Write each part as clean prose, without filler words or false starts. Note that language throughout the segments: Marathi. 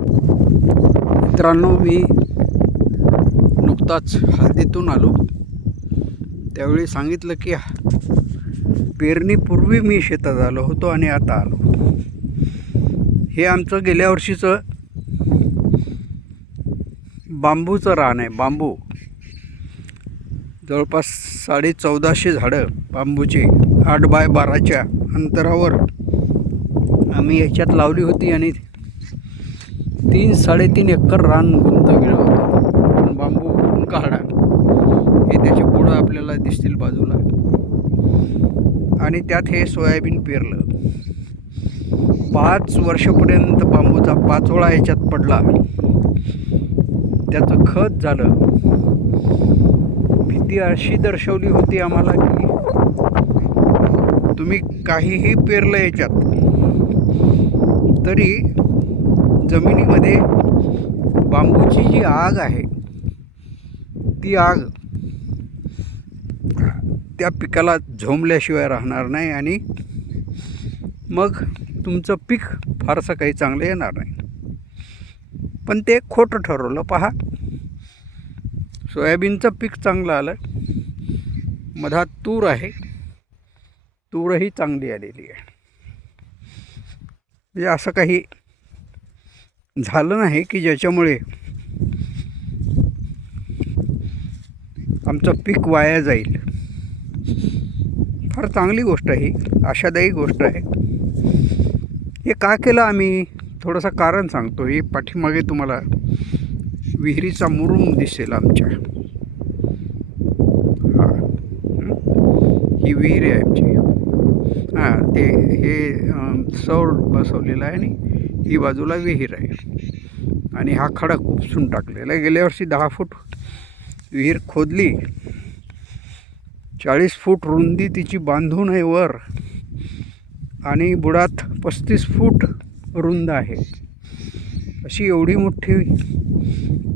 मित्रांनो, मी नुकताच हळदीतून आलो. त्यावेळी सांगितलं की पेरणीपूर्वी मी शेतात आलो होतो आणि आता आलो. हे आमचं गेल्या वर्षीचं बांबूचं रान आहे. बांबू जवळपास 1450 झाडं बांबूची 8 बाय 12च्या अंतरावर आम्ही याच्यात लावली होती आणि 3-3.5 एकर रान गुंतवलं होतं. बांबू काढा हे त्याच्या पुढं आपल्याला दिसतील बाजूला, आणि त्यात हे सोयाबीन पेरलं. 5 वर्षापर्यंत बांबूचा पाचोळा याच्यात पडला. त्याचं खत झालं. भीती अशी दर्शवली होती आम्हाला की तुम्ही काहीही पेरलं याच्यात तरी जमिनीमध्ये बांबूची जी आग आहे ती आग त्या पिकाला झोंबल्याशिवाय राहणार नाही आणि मग तुमचं पीक फारसं काही चांगलं येणार नाही. पण ते खोटं ठरवलं. पहा, सोयाबीनचं पीक चांगलं आलं. मधात तूर आहे, तूरही चांगली आलेली आहे. म्हणजे असं काही झालं नाही की ज्याच्यामुळे आमचं पीक वाया जाईल. फार चांगली गोष्ट आहे ही, आशादायी गोष्ट आहे. हे का केलं आम्ही, थोडंसं कारण सांगतो. ही पाठीमागे तुम्हाला विहिरीचा मुरुम दिसेल आमच्या. ही विहीर आहे आमची. ते हे सौर बसवलेलं आहे आणि ही बाजूला विहीर आहे आणि हा खडक उपसून टाकलेला आहे. गेल्या वर्षी 10 फूट विहीर खोदली. 40 फूट रुंदी तिची बांधून आहे वर, आणि बुडात 35 फूट रुंद आहे. अशी एवढी मोठी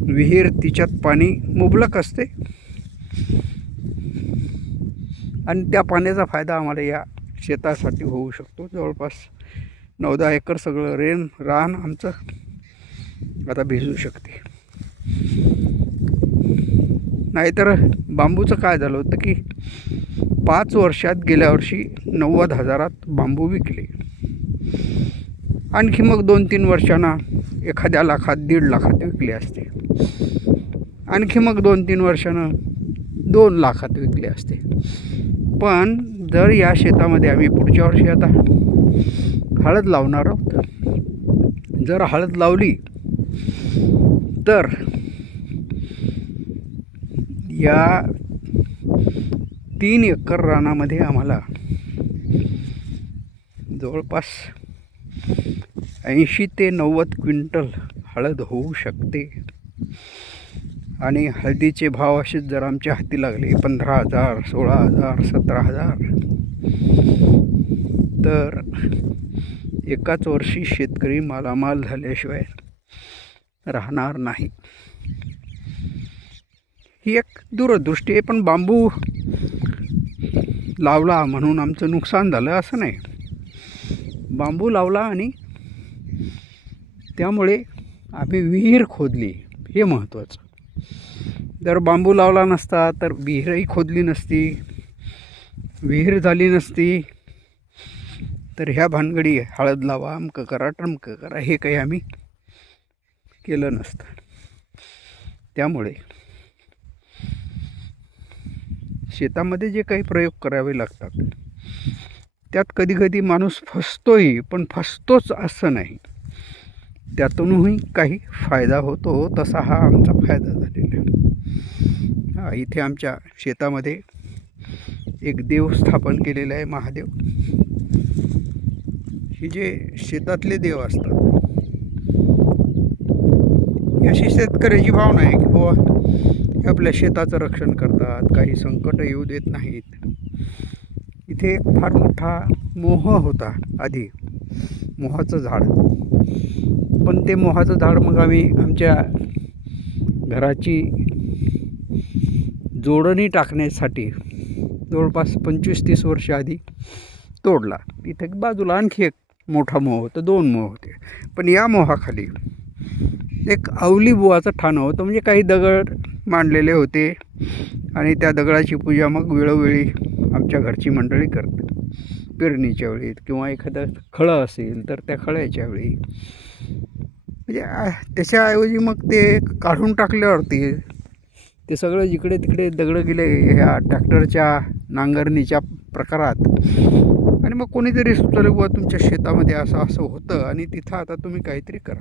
विहीर, तिच्यात पाणी मुबलक असते आणि त्या पाण्याचा फायदा आम्हाला या शेतासाठी होऊ शकतो. जवळपास 9-10 एकर सगळं रान आमचं आता भिजू शकते. नाहीतर बांबूचं काय झालं होतं की 5 वर्षात गेल्या वर्षी 90,000 बांबू विकले. आणखी मग 2-3 वर्षांना एखाद्या लाखात 1.5 लाखात विकले असते. आणखी मग 2-3 वर्षांना 2 लाखात विकले असते. पण जर या शेतामध्ये आम्ही पुढच्या वर्षी आता हळद लावणार आहोत, जर हळद लावली तर या 3 एकर रानामध्ये आम्हाला जवळपास 80 ते 90 क्विंटल हळद होऊ शकते. आणि हळदीचे भाव असेच जर आमच्या हाती लागले 15,000, 16,000, 17,000, तर एकाच वर्षी शेतकरी मालामाल झाल्याशिवाय राहणार नाही. ही एक दूरदृष्टी आहे. पण बांबू लावला म्हणून आमचं नुकसान झालं असं नाही. बांबू लावला आणि त्यामुळे आम्ही विहीर खोदली, हे महत्त्वाचं. जर बांबू लावला नसता तर विहीरही खोदली नसती, विहीर झाली नसती, तर ह्या भानगडी हळद लावा, अमकं करा, टमकं करा, हे काही आम्ही केलं नसतं. त्यामुळे शेतामध्ये जे काही प्रयोग करावे लागतात त्यात कधीकधी माणूस फसतोही, पण फसतोच असं नाही, त्यातूनही काही फायदा होतो. तसा हा आमचा फायदा झालेला आहे. इथे आमच्या शेतामध्ये एक देव स्थापन केलेलं आहे, महादेव. हे जे शेतातले देव असतात, ही अशी शेतकऱ्याची भावना आहे की बाबा हे आपल्या शेताचं रक्षण करतात, काही संकट येऊ देत नाहीत. इथे एक फार मोठा मोह होता आधी, मोहाचं झाड. पण ते मोहाचं झाड मग आम्ही आमच्या घराची जोडणी टाकण्यासाठी जवळपास 25-30 वर्ष आधी तोडला. तिथे बाजूला आणखी एक मोठा मोह होता, 2 मोह होते. पण या मोहाखाली एक अवली बुवाचं ठाणं होतं. म्हणजे काही दगड मांडलेले होते आणि त्या दगडाची पूजा मग वेळोवेळी आमच्या घरची मंडळी करते. पेरणीच्या वेळी किंवा एखादं खळं असेल तर त्या खळ्याच्या वेळी. म्हणजे त्याच्याऐवजी मग ते काढून टाकल्यावरती ते सगळं जिकडे तिकडे दगडं गेले ह्या ट्रॅक्टरच्या नांगरणीच्या प्रकारात. आणि मग कोणीतरी सुचवलं बुवा तुमच्या शेतामध्ये असं असं होतं आणि तिथं आता तुम्ही काहीतरी करा.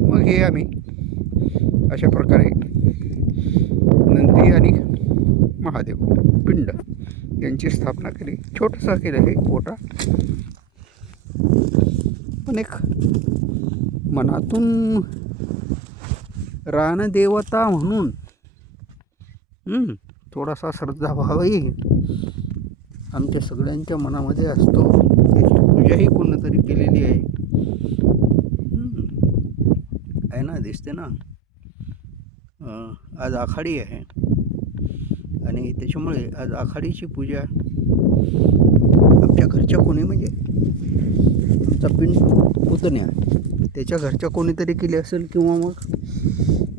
मग हे आम्ही अशा प्रकारे नंदी आणि महादेव पिंड यांची स्थापना केली. छोटंसं केलं हे ओटा, पण एक मनातून रानदेवता म्हणून थोडासा श्रद्धाभावही आमच्या सगळ्यांच्या मनामध्ये असतो. त्याची पूजाही कोणीतरी केलेली आहे ना, दिसते ना. आज आखाडी आहे आणि त्याच्यामुळे आज आखाडीची पूजा आमच्या घरच्या कोणी म्हणजे आमचा पिंड पुतण्या त्याच्या घरच्या कोणीतरी केली असेल, किंवा मग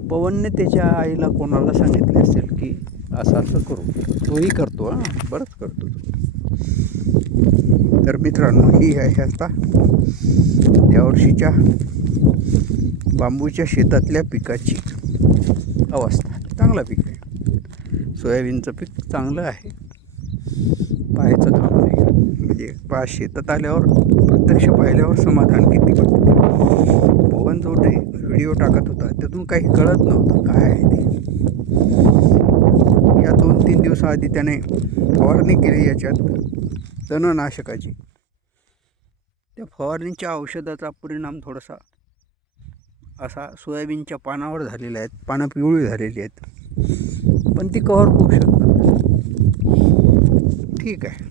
पवनने त्याच्या आईला कोणाला सांगितले असेल की असं असं करू. तोही करतो, बरंच करतो तो. तर मित्रांनो, ही आहे आता यावर्षीच्या बांबूच्या शेतातल्या पिकाची अवस्था. चांगला पीक आहे, सोयाबीनचं पीक चांगलं आहे. पाहायचं काम नाही, म्हणजे शेतात आल्यावर प्रत्यक्ष पाहिल्यावर समाधान किती वाटते. पवन जो ते व्हिडिओ टाकत होता त्यातून काही कळत नव्हतं काय आहे ते. या 2-3 दिवसाआधी त्याने फवारणी केली याच्यात तणनाशकाची. त्या फवारणीच्या औषधाचा परिणाम थोडासा असा सोयाबीनच्या पानावर झालेला आहे. पानं पिवळी झालेली आहेत, पण ती कव्हर होऊ शकतात. ठीक आहे.